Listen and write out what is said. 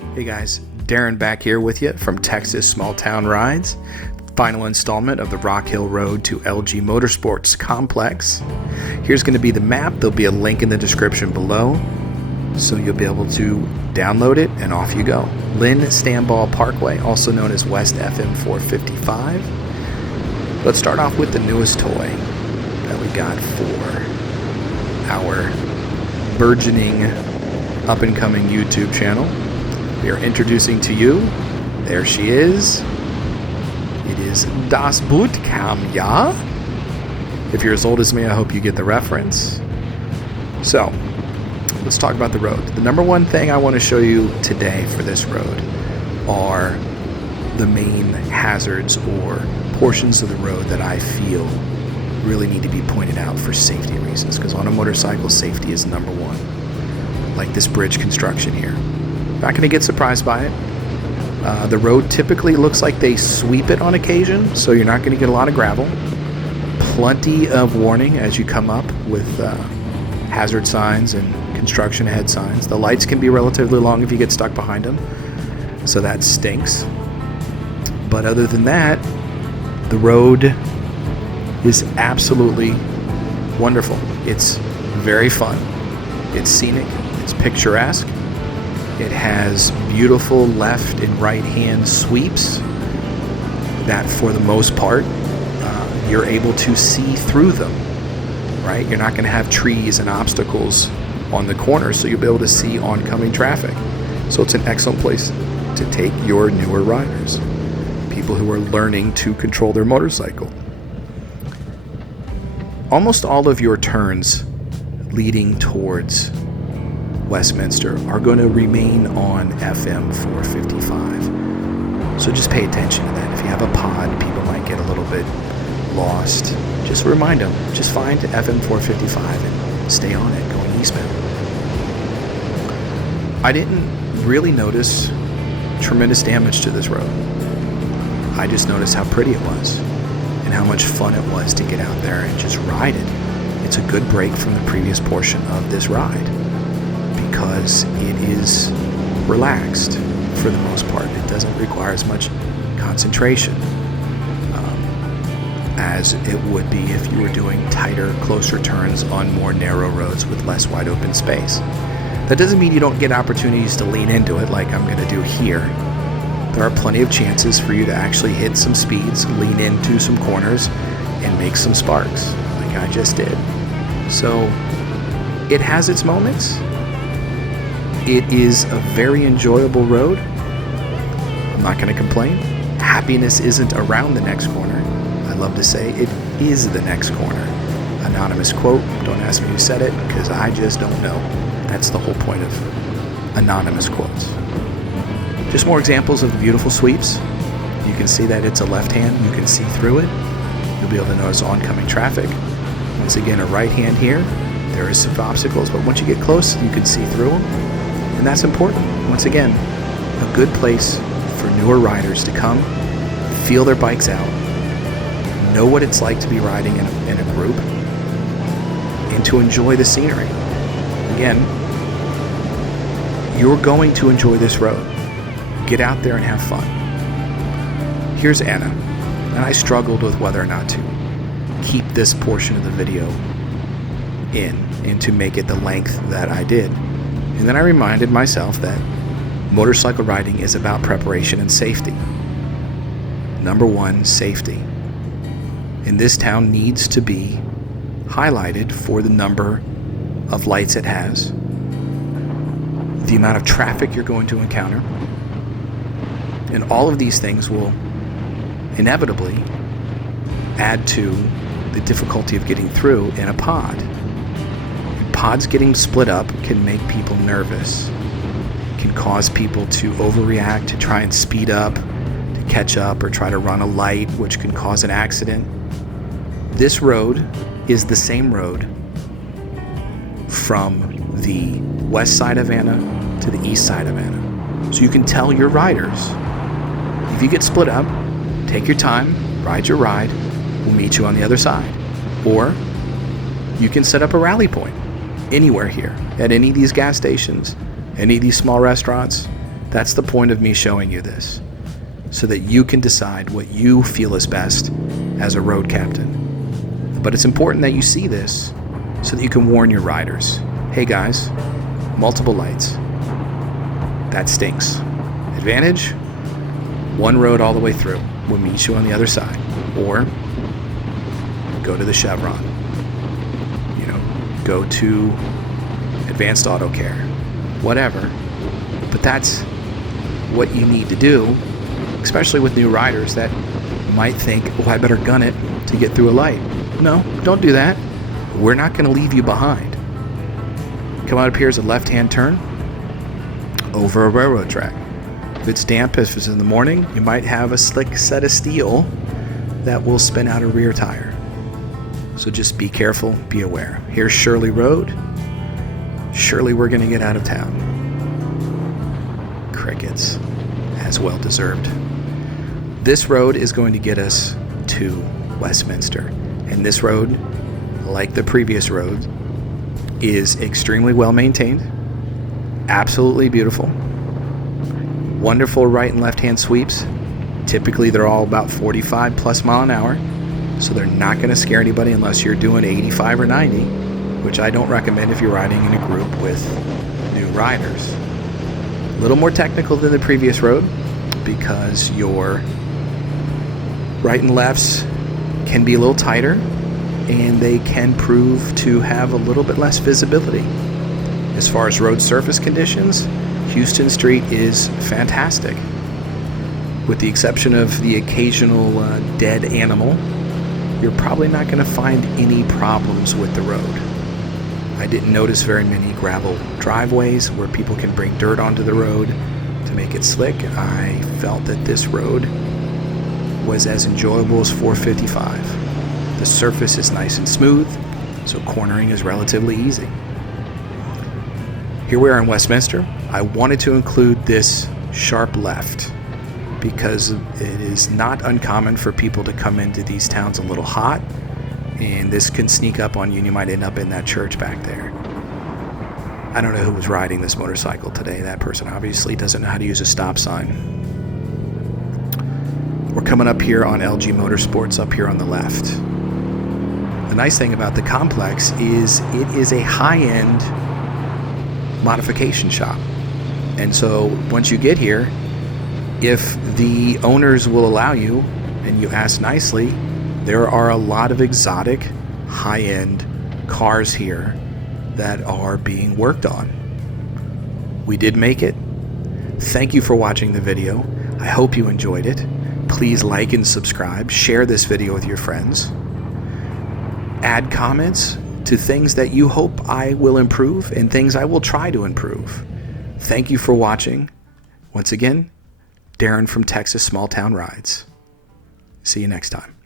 Hey guys, Darren back here with you from Texas Small Town Rides. Final installment of the Rockhill Road to LG Motorsports complex. Here's going to be the map. There'll be a link in the description below, so you'll be able to download it and off you go. Lynn Stamball Parkway, also known as West FM 455. Let's start off with the newest toy that we got for our burgeoning up-and-coming YouTube channel. We are introducing to you, there she is. It is Das Bootcamp, ja? If you're as old as me, I hope you get the reference. So, let's talk about the road. The number one thing I want to show you today for this road are the main hazards or portions of the road that I feel really need to be pointed out for safety reasons, because on a motorcycle, safety is number one. Like this bridge construction here. Not going to get surprised by it. The road typically looks like they sweep it on occasion, so you're not going to get a lot of gravel. Plenty of warning as you come up with hazard signs and construction ahead signs. The lights can be relatively long if you get stuck behind them, so that stinks. But other than that, the road is absolutely wonderful. It's very fun. It's scenic. It's picturesque. It has beautiful left and right hand sweeps that for the most part you're able to see through them, right? You're not going to have trees and obstacles on the corner, so you'll be able to see oncoming traffic. So it's an excellent place to take your newer riders, people who are learning to control their motorcycle. Almost all of your turns leading towards Westminster are going to remain on FM 455. So just pay attention to that. If you have a pod, people might get a little bit lost. Just remind them, just find FM 455 and stay on it going eastbound. I didn't really notice tremendous damage to this road. I just noticed how pretty it was and how much fun it was to get out there and just ride it. It's a good break from the previous portion of this ride, because it is relaxed for the most part. It doesn't require as much concentration as it would be if you were doing tighter, closer turns on more narrow roads with less wide open space. That doesn't mean you don't get opportunities to lean into it like I'm going to do here. There are plenty of chances for you to actually hit some speeds, lean into some corners, and make some sparks like I just did. So it has its moments. It is a very enjoyable road. I'm not going to complain. Happiness isn't around the next corner. I love to say it is the next corner. Anonymous quote. Don't ask me who said it, because I just don't know. That's the whole point of anonymous quotes. Just more examples of beautiful sweeps. You can see that it's a left hand. You can see through it. You'll be able to notice oncoming traffic. Once again, a right hand here. There is some obstacles, but once you get close, you can see through them. And that's important. Once again, a good place for newer riders to come, feel their bikes out, know what it's like to be riding in a group, and to enjoy the scenery. Again, you're going to enjoy this road. Get out there and have fun. Here's Anna, and I struggled with whether or not to keep this portion of the video in and to make it the length that I did. And then I reminded myself that motorcycle riding is about preparation and safety. Number one, safety. And this town needs to be highlighted for the number of lights it has, the amount of traffic you're going to encounter, and all of these things will inevitably add to the difficulty of getting through in a pod. Pods getting split up can make people nervous, can cause people to overreact, to try and speed up, to catch up, or try to run a light, which can cause an accident. This road is the same road from the west side of Anna to the east side of Anna. So you can tell your riders, if you get split up, take your time, ride your ride, we'll meet you on the other side. Or you can set up a rally point anywhere here, at any of these gas stations, any of these small restaurants, That's the point of me showing you this, so that you can decide what you feel is best as a road captain. But it's important that you see this so that you can warn your riders. Hey guys, multiple lights. That stinks. Advantage, one road all the way through. We'll meet you on the other side. Or go to the Chevron. Go to Advanced Auto Care. Whatever. But that's what you need to do, especially with new riders that might think, oh, I better gun it to get through a light. No, don't do that. We're not going to leave you behind. Come out up here as a left-hand turn over a railroad track. If it's damp, if it's in the morning, you might have a slick set of steel that will spin out a rear tire. So just be careful, be aware. Here's Shirley Road. Surely we're going to get out of town. Crickets, as well deserved. This road is going to get us to Westminster. And this road, like the previous road, is extremely well maintained. Absolutely beautiful. Wonderful right and left hand sweeps. Typically they're all about 45 plus mile an hour. So they're not going to scare anybody unless you're doing 85 or 90, which I don't recommend if you're riding in a group with new riders. A little more technical than the previous road because your right and lefts can be a little tighter and they can prove to have a little bit less visibility. As far as road surface conditions, Houston Street is fantastic. With the exception of the occasional dead animal, you're probably not going to find any problems with the road. I didn't notice very many gravel driveways where people can bring dirt onto the road to make it slick. I felt that this road was as enjoyable as 455. The surface is nice and smooth, so cornering is relatively easy. Here we are in Westminster. I wanted to include this sharp left because it is not uncommon for people to come into these towns a little hot, and this can sneak up on you and you might end up in that church back there. I don't know who was riding this motorcycle today. That person obviously doesn't know how to use a stop sign. We're coming up here on LG Motorsports up here on the left. The nice thing about the complex is it is a high-end modification shop. And so once you get here, if the owners will allow you and you ask nicely, there are a lot of exotic high-end cars here that are being worked on. We did make it. Thank you for watching the video. I hope you enjoyed it. Please like and subscribe. Share this video with your friends. Add comments to things that you hope I will improve and things I will try to improve. Thank you for watching. Once again, Darren from Texas Small Town Rides. See you next time.